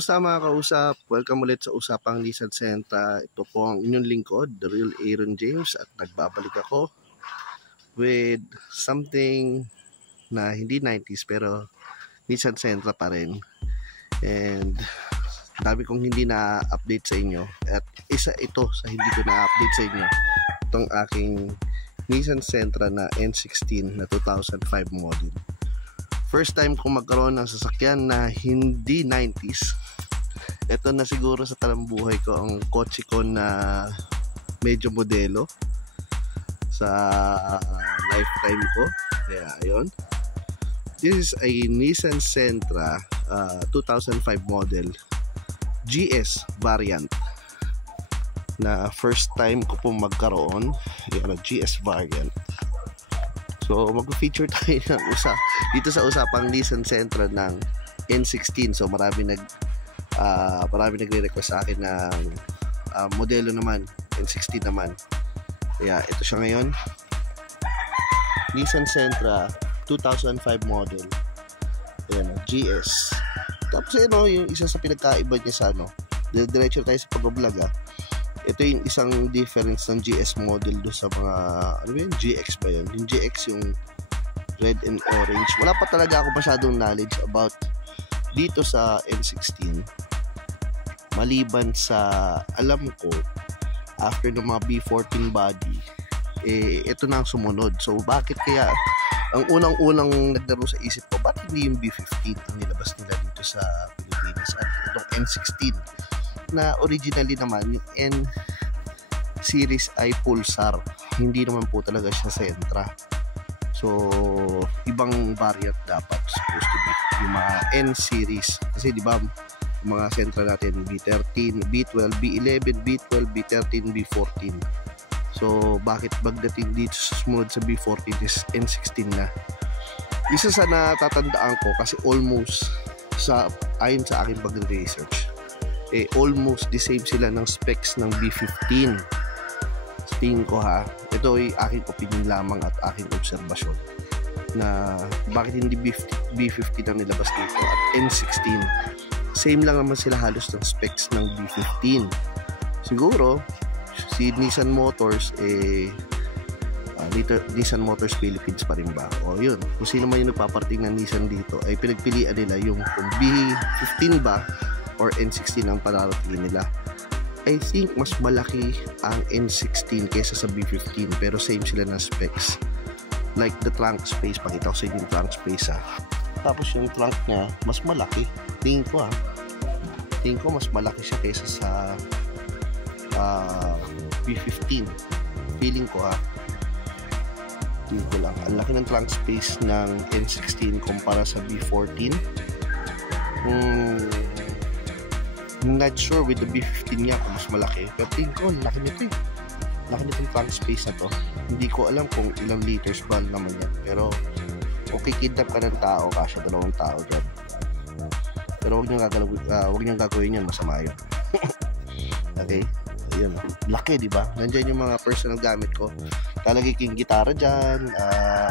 Kamusta mga kausap? Welcome ulit sa Usapang Nissan Sentra. Ito po ang inyong lingkod, The Real Aaron James, at nagbabalik ako with something na hindi 90s pero Nissan Sentra pa rin. And dami kong hindi na-update sa inyo at isa ito sa hindi ko na-update sa inyo. Itong aking Nissan Sentra na N16 na 2005 model. First time kong magkaroon ng sasakyan na hindi 90s. Ito na siguro sa talambuhay ko ang kotse ko na medyo modelo sa lifetime ko. Kaya ayun. This is a Nissan Sentra 2005 model GS variant na first time ko pong magkaroon. Yung GS variant. So mag-feature tayo ng dito sa usapang Nissan Sentra ng N16. So marami nagre-request sa akin ng modelo naman, N16 naman. Kaya ito siya ngayon. Nissan Sentra 2005 model. Ayan, GS. Tapos yung isa sa pinagkaiba niya sa diretso tayo sa pag-vlog Ito yung isang difference ng GS model do sa mga GX ba yun? Yung GX yung red and orange. Wala pa talaga ako masyadong knowledge about dito sa N16. Maliban sa alam ko after ng mga B14 body, ito na ang sumunod. So bakit kaya ang unang-unang naglaro sa isip ko, bakit hindi yung B15 ang nilabas nila dito sa Pilipinas at itong N16 na originally naman yung N series ay Pulsar, hindi naman po talaga siya Sentra. So ibang variant dapat supposed to be yung mga N series, kasi di ba yung mga Sentra natin B13, B12, B11, B12, B13, B14. So bakit pagdating dito sa sumunod sa B14 is N16 na? Isa sa natatandaan ko kasi almost ayon sa aking pag-research, almost the same sila ng specs ng B15. Tingin ko ito ay aking opinion lamang at aking obserbasyon na bakit hindi B15 ang nilabas dito at N16. Same lang naman sila halos ng specs ng B15. Siguro si Nissan Motors Nissan Motors Philippines pa rin ba? O yun, kung sino man yung nagpaparting ng Nissan dito ay pinagpilian nila yung kung B15 ba or N16 ang pararatingin nila. I think mas malaki ang N16 kaysa sa B15 pero same sila ng specs. Like the trunk space, pakita ko sa inyo yung trunk space Tapos yung trunk niya mas malaki. Tingin ko mas malaki siya kaysa sa B15. Feeling ko tingin ko lang ang laki ng trunk space ng N16 kumpara sa B14. Not sure with the B15 niya kung mas malaki, pero tingin ko laki nito laki nitong trunk space na to. Hindi ko alam kung ilang liters ba naman yan, pero okay, kidnap ka ng tao, kasya 2 tao dyan. Pero huwag niyang gagawin yan, masama yun. Okay, ayun, laki diba? Nandyan yung mga personal gamit ko, talagay ko yung gitara dyan,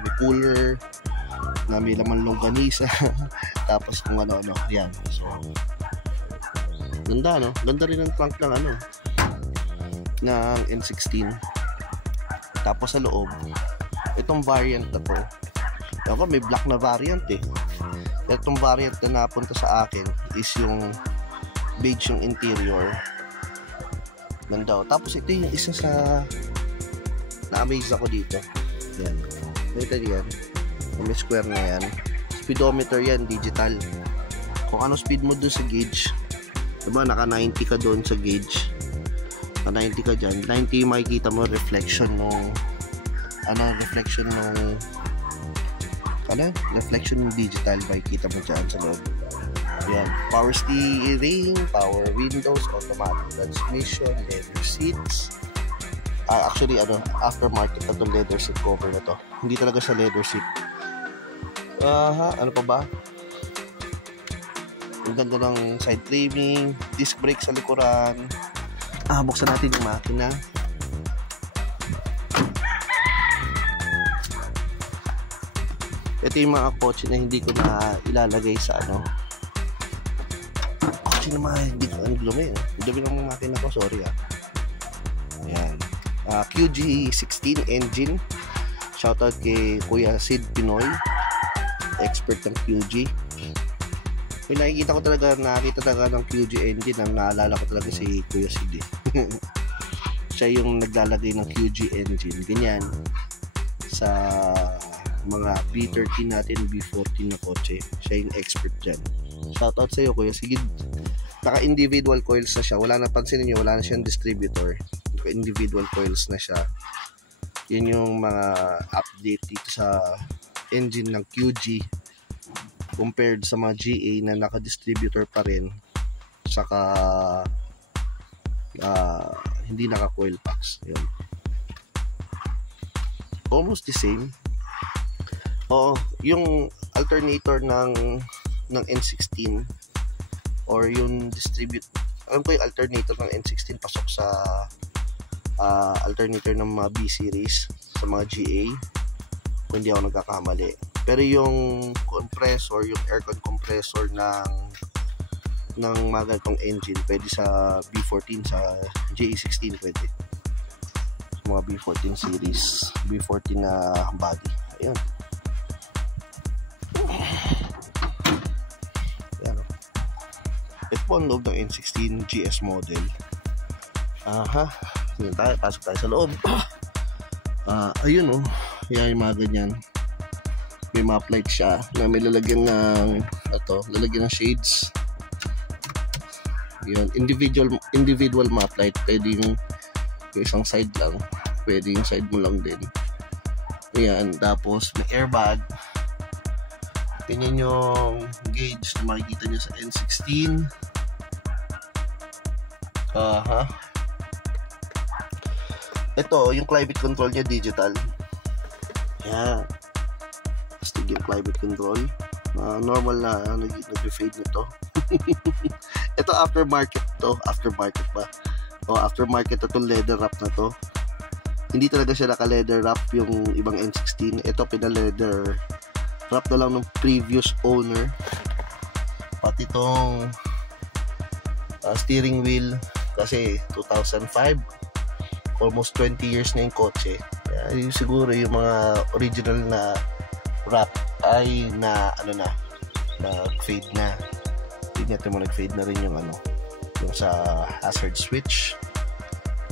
may cooler na may laman longganisa tapos kung ano-ano yan. So ganda ganda rin ang trunk ng ng N16. Tapos sa loob itong variant na to, ako may black na variant itong variant na napunta sa akin is yung beige yung interior, ganda. Tapos ito yung isa sa na-amaze ako dito, yan, ito yan, may square na yan, speedometer yan, digital. Kung ano speed mo dun sa gauge, diba naka 90 ka doon sa gauge, naka 90 ka dyan, 90 makikita mo reflection nung reflection ng digital, makikita mo dyan sa loob. Yan, power steering, power windows, automatic transmission, leather seats. Actually aftermarket na itong leather seat cover na to, hindi talaga sa leather seat. Ano pa ba? Ang ganda ng side framing, disc brake sa likuran. Buksan natin yung makina. Ito yung mga kotse na hindi ko na ilalagay sa kotse na mga hindi ko ang dumi. Ang dumi ng mga makina ko, sorry Ayan. QG16 engine. Shoutout kay Kuya Sid Pinoy, expert ng QG. May nakikita talaga ng QG engine, ang naalala ko talaga si Kuya Sid siya yung naglalagay ng QG engine, ganyan sa mga B13 natin, B14 na kotse. Siya yung expert dyan. Shoutout sa iyo Kuya Sid. Naka individual coils na siya, wala na, pansinin nyo, wala na siyang distributor, individual coils na siya. Yun yung mga update dito sa engine ng QG compared sa mga GA na naka-distributor pa rin, saka hindi naka-coil packs. Yun. Almost the same. Yung alternator ng N16 or yung alam ko yung alternator ng N16 pasok sa alternator ng mga B series sa mga GA kung hindi ako nagkakamali. Pero yung compressor, yung aircon compressor ng mga ganitong engine pwede sa B14, sa GA16 pwede, sa mga B14 series, B14 na body. Ayun. Ito po ang loob ng N16 GS model. Yun tayo, pasok tayo sa loob. Ayun yan yung mga ganyan. May map light siya na may lalagyan ng lalagyan ng shades. Yun, individual map light. Pwede yung isang side lang, pwede yung side mo lang din. Ayan, tapos may airbag. Ganyan yung gauge na makikita nyo sa N16. Ito, yung climate control niya digital. Yan. Astig yung climate control. Normal na nag-fade nito. Ito aftermarket to. Aftermarket ba? Aftermarket na itong leather wrap na to. Hindi talaga siya naka-leather wrap yung ibang N16. Ito pina-leather wrap na lang ng previous owner. Pati itong steering wheel. Kasi 2005. Almost 20 years na yung kotse. Siguro yung mga original na wrap ay nag-fade na. Hindi natin mo nag-fade na rin yung yung sa hazard switch.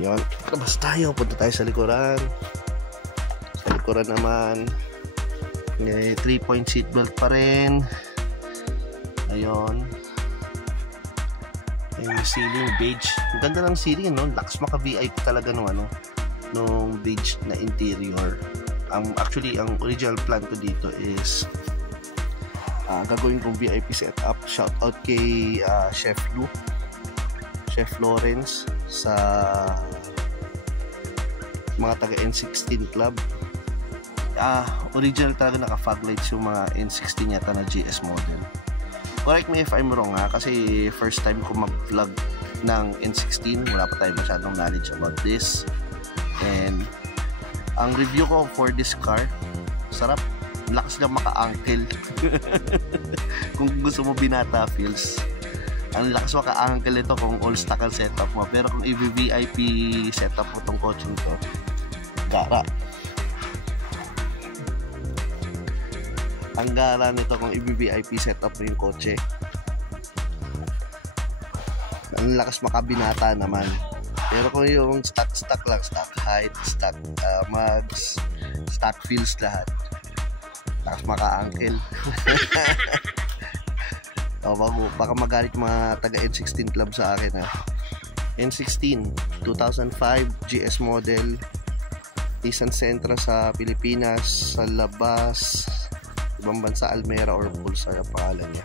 Yun. Labas tayo. Punta tayo sa likuran. Sa likuran naman, 3-point seatbelt pa rin. Ayun. Yung ceiling beige. Ang ganda ng ceiling, Laks maka VIP talaga nung beige na interior. Actually, ang original plan ko dito is gagawin kong VIP setup. Shout out kay Chef Lawrence sa mga taga N16 Club. Original talaga naka fog lights yung mga N16 yata na GS model. Correct me if I'm wrong kasi first time ko mag-vlog ng N16, wala pa tayo masyadong knowledge about this. And ang review ko for this car, sarap, lakas lang maka-ankle. Kung gusto mo binata feels, ang lakas maka-ankle ito kung all stock ang setup mo. Pero kung i-VIP setup mo tong kotse nito, gara. Ang gara nito kung i-VIP setup mo yung kotse. Ang lakas makabinata naman. Pero kung yung stock lang, stock height, stock mags, stock feels lahat, lakas maka-ankle. Baka magalit mga taga N16 Club sa akin N16 2005 GS model, Nissan Sentra sa Pilipinas, sa labas ibang bansa, Almera or Pulsar ang pangalan niya.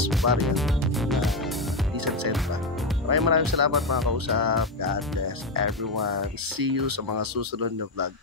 S variant na Nissan Sentra. Maraming salamat mga kausap. God bless everyone. See you sa mga susunod na vlog.